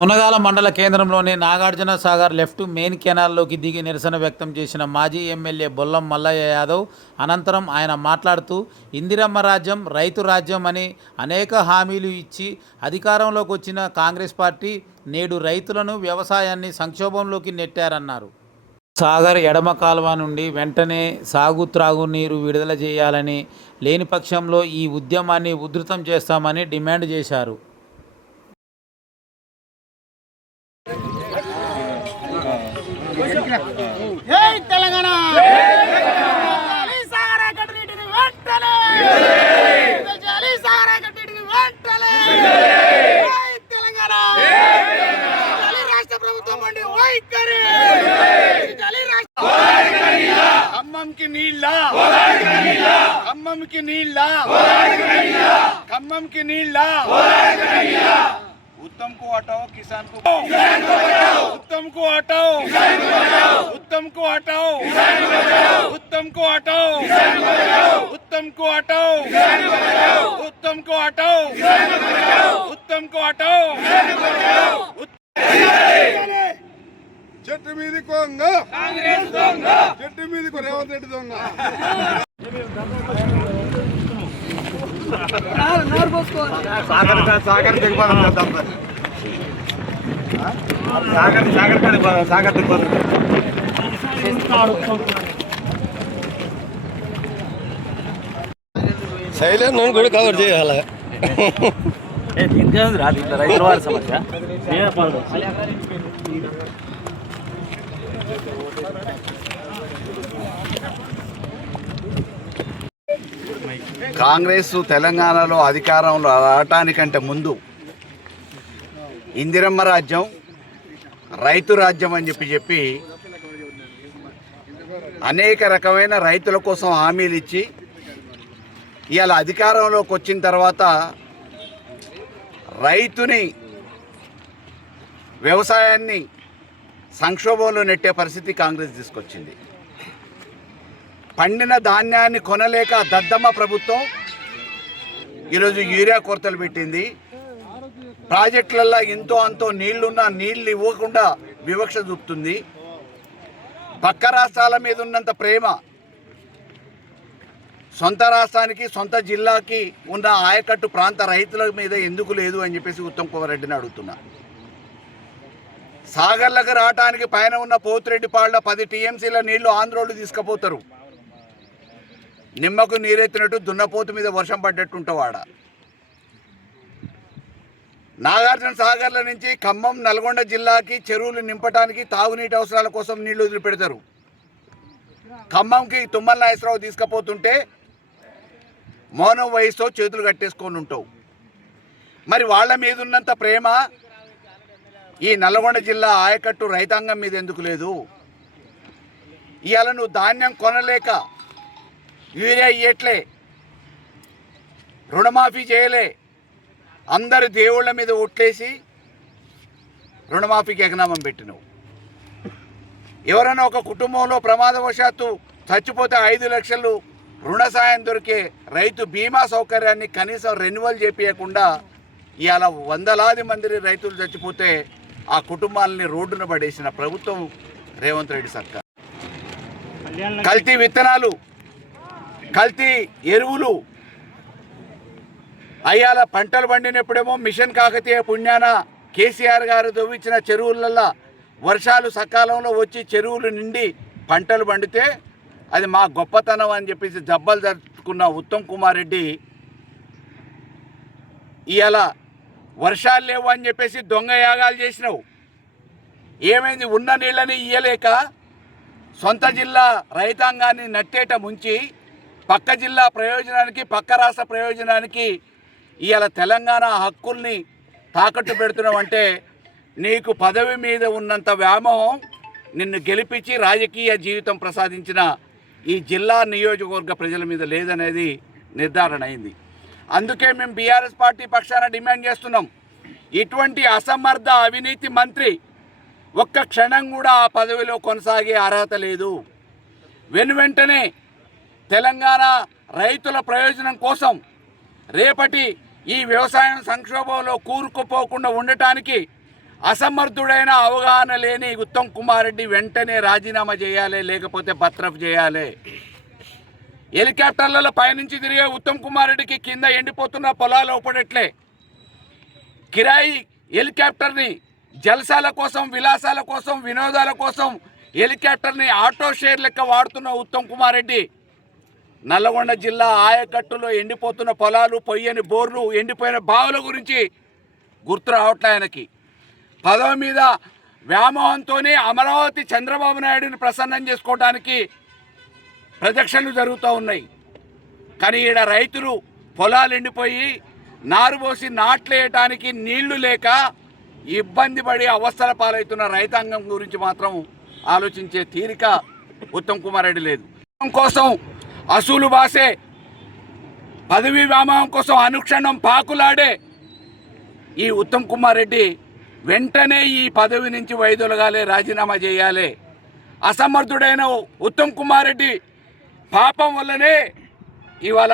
మునగాల మండల కేంద్రంలోని Nagarjuna Sagar left main కెనాల్లోకి దిగి నిరసన వ్యక్తం చేసిన మాజీ ఎమ్మెల్యే బొల్లం మల్లయ్య యాదవ్ అనంతరం ఆయన మాట్లాడుతూ ఇందిరమ్మ రాజ్యం రైతు రాజ్యం అని అనేక హామీలు ఇచ్చి అధికారంలోకి వచ్చిన కాంగ్రెస్ పార్టీ నేడు రైతులను వ్యవసాయాన్ని సంక్షోభంలోకి నెట్టారన్నారు. సాగర్ ఎడమ కాల్వ నుండి వెంటనే త్రాగునీరు విడుదల చేయాలని, లేని పక్షంలో ఈ ఉద్యమాన్ని ఉధృతం చేస్తామని డిమాండ్ చేశారు. తెలంగాణ రాష్ట్ర ప్రభుత్వం వైఖరి ఖమ్మంకి నీళ్ళ ఖమ్మంకి నీళ్ళ ఖమ్మంకి నీళ్ళ उत्तम को हटाओ किसान को उत्तम को हटाओ उत्तम को हटाओ उत्तम को हटाओ उत्तम को हटाओ उत्तम को हटाओ उत्तम को हटाओ చెట్టు మీది కొంగ చెట్టు మీది రేవంత్ రెడ్డి దొంగ సాగర్ దిగిపోదాం సాగర్ దిగిపోదాం శైలేంద్ర నేను కూడా కవర్ చేయాలి. రైతుల వారి సమస్య కాంగ్రెస్ తెలంగాణలో అధికారంలో రావటానికంటే ముందు ఇందిరమ్మ రాజ్యం రైతు రాజ్యం అని చెప్పి అనేక రకమైన రైతుల కోసం హామీలు ఇచ్చి ఇవాళ అధికారంలోకి వచ్చిన తర్వాత రైతుని వ్యవసాయాన్ని సంక్షోభంలో నెట్టే పరిస్థితి కాంగ్రెస్ తీసుకొచ్చింది. పండిన ధాన్యాన్ని కొనలేక దద్దమ్మ ప్రభుత్వం ఈరోజు యూరియా కొరతలు పెట్టింది. ప్రాజెక్టులలో ఎంతో అంతో నీళ్లున్నా నీళ్లు ఇవ్వకుండా వివక్ష చూపుతుంది. పక్క రాష్ట్రాల మీద ఉన్నంత ప్రేమ సొంత రాష్ట్రానికి సొంత జిల్లాకి ఉన్న ఆయకట్టు ప్రాంత రైతుల మీద ఎందుకు లేదు అని చెప్పేసి ఉత్తమ్ కుమార్ రెడ్డిని అడుగుతున్నా. సాగర్లకు రావటానికి పైన ఉన్న పోతిరెడ్డిపాళ్ళ 10 టీఎంసీల నీళ్లు ఆంధ్రోళ్ళు తీసుకుపోతారు. నిమ్మకు నీరెత్తినట్టు దున్నపోతు మీద వర్షం పడ్డట్టుంటవాడ. నాగార్జున సాగర్ల నుంచి ఖమ్మం నల్గొండ జిల్లాకి చెరువులు నింపడానికి తాగునీటి అవసరాల కోసం నీళ్లు వదిలిపెడతారు. ఖమ్మంకి తుమ్మల నాగేశ్వరరావు తీసుకుపోతుంటే మౌనం వయసుతో చేతులు కట్టేసుకొని ఉంటావు. మరి వాళ్ళ మీద ఉన్నంత ప్రేమ ఈ నల్గొండ జిల్లా ఆయకట్టు రైతాంగం మీద ఎందుకు లేదు? ఇవాళ నువ్వు ధాన్యం కొనలేక యూరియా ఇయ్యట్లే, రుణమాఫీ చేయలే, అందరు దేవుళ్ళ మీద ఒట్లేసి రుణమాఫీకి ఎగనామం పెట్టినవు. ఎవరైనా ఒక కుటుంబంలో ప్రమాదవశాత్తు చచ్చిపోతే 5 లక్షలు రుణ సాయం దొరికే రైతు బీమా సౌకర్యాన్ని కనీసం రెన్యువల్ చేపించకుండా ఇవాళ వందలాది మంది రైతులు చచ్చిపోతే ఆ కుటుంబాలని రోడ్డున పడేసిన ప్రభుత్వం రేవంత్ రెడ్డి సర్కార్. కల్తీ విత్తనాలు, కల్తీ ఎరువులు, అయ్యాల పంటలు పండినప్పుడేమో మిషన్ కాకతీయ పుణ్యాన కేసీఆర్ గారు తవ్వించిన చెరువులల్లో వర్షాలు సకాలంలో వచ్చి చెరువులు నిండి పంటలు పండితే అది మా గొప్పతనం అని చెప్పేసి జబ్బలు జరుపుకున్న ఉత్తమ్ కుమార్ రెడ్డి ఇవాళ వర్షాలు లేవు అని చెప్పేసి దొంగ యాగాలు చేసినావు. ఏమైంది? ఉన్న నీళ్ళని ఇయ్యలేక సొంత జిల్లా రైతాంగాన్ని నట్టేట ముంచి పక్క జిల్లా ప్రయోజనానికి పక్క రాష్ట్ర ప్రయోజనానికి ఇవాళ తెలంగాణ హక్కుల్ని తాకట్టు పెడుతున్నావంటే నీకు పదవి మీద ఉన్నంత వ్యామోహం నిన్ను గెలిపించి రాజకీయ జీవితం ప్రసాదించిన ఈ జిల్లా నియోజకవర్గ ప్రజల మీద లేదనేది నిర్ధారణ అయింది. అందుకే మేము బీఆర్ఎస్ పార్టీ పక్షాన డిమాండ్ చేస్తున్నాం, ఇటువంటి అసమర్థ అవినీతి మంత్రి ఒక్క క్షణం కూడా ఆ పదవిలో కొనసాగే అర్హత లేదు. వెనువెంటనే తెలంగాణ రైతుల ప్రయోజనం కోసం రేపటి ఈ వ్యవసాయం సంక్షోభంలో కూరుకుపోకుండా ఉండటానికి అసమర్థుడైన అవగాహన లేని ఉత్తమ్ కుమార్ రెడ్డి వెంటనే రాజీనామా చేయాలి, లేకపోతే బర్తరఫ్ చేయాలి. హెలికాప్టర్లలో పైనుంచి తిరిగే ఉత్తమ్ కుమార్ రెడ్డికి కింద ఎండిపోతున్న పొలాలు ఒప్పడట్లే. కిరాయి హెలికాప్టర్ని జలసాల కోసం, విలాసాల కోసం, వినోదాల కోసం హెలికాప్టర్ని ఆటో షేర్ లెక్క వాడుతున్న ఉత్తమ్ కుమార్ రెడ్డి నల్లగొండ జిల్లా ఆయకట్టులో ఎండిపోతున్న పొలాలు, పొయ్యని బోర్లు, ఎండిపోయిన బావుల గురించి గుర్తు రావట్లే. ఆయనకి పదవి మీద వ్యామోహంతోనే అమరావతి చంద్రబాబు నాయుడిని ప్రసన్నం చేసుకోవడానికి ప్రదక్షిణలు జరుగుతూ ఉన్నాయి. కానీ ఈడ రైతులు పొలాలు ఎండిపోయి నారు పోసి నాట్లేయటానికి నీళ్లు లేక ఇబ్బంది పడి అవస్థల పాలవుతున్న రైతాంగం గురించి మాత్రం ఆలోచించే తీరిక ఉత్తమ్ కుమార్ రెడ్డి లేదు. కోసం అసూలు బాసే, పదవీ వ్యామోహం కోసం అనుక్షణం పాకులాడే ఈ ఉత్తమ్ కుమార్ రెడ్డి వెంటనే ఈ పదవి నుంచి వైదొలగాలి, రాజీనామా చేయాలి. అసమర్థుడైన ఉత్తమ్ కుమార్ రెడ్డి పాపం వల్లనే ఇవాళ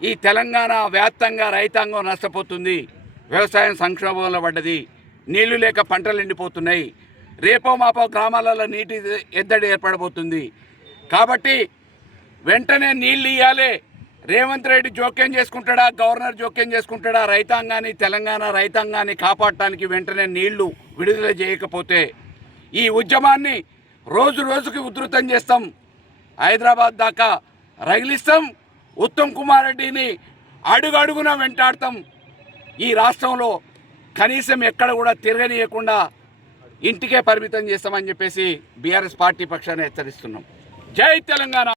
ఈ తెలంగాణ వ్యాప్తంగా రైతాంగం నష్టపోతుంది. వ్యవసాయం సంక్షోభంలో పడ్డది, నీళ్లు లేక పంటలు ఎండిపోతున్నాయి. రేపో మాపో గ్రామాలలో నీటి ఎద్దడి ఏర్పడబోతుంది. కాబట్టి వెంటనే నీళ్ళు ఇవ్వాలి. రేవంత్ రెడ్డి జోక్యం చేసుకుంటాడా, గవర్నర్ జోక్యం చేసుకుంటాడా? రైతాంగాన్ని, తెలంగాణ రైతాంగాన్ని కాపాడటానికి వెంటనే నీళ్లు విడుదల చేయకపోతే ఈ ఉద్యమాన్ని రోజు రోజుకి ఉధృతం చేస్తాం, హైదరాబాద్ దాకా రగిలిస్తాం. ఉత్తమ్ కుమార్ రెడ్డిని అడుగడుగున వెంటాడతాం. ఈ రాష్ట్రంలో కనీసం ఎక్కడ కూడా తిరగనీయకుండా ఇంటికే పరిమితం చేస్తామని చెప్పేసి బీఆర్ఎస్ పార్టీ పక్షాన్ని హెచ్చరిస్తున్నాం. జై తెలంగాణ.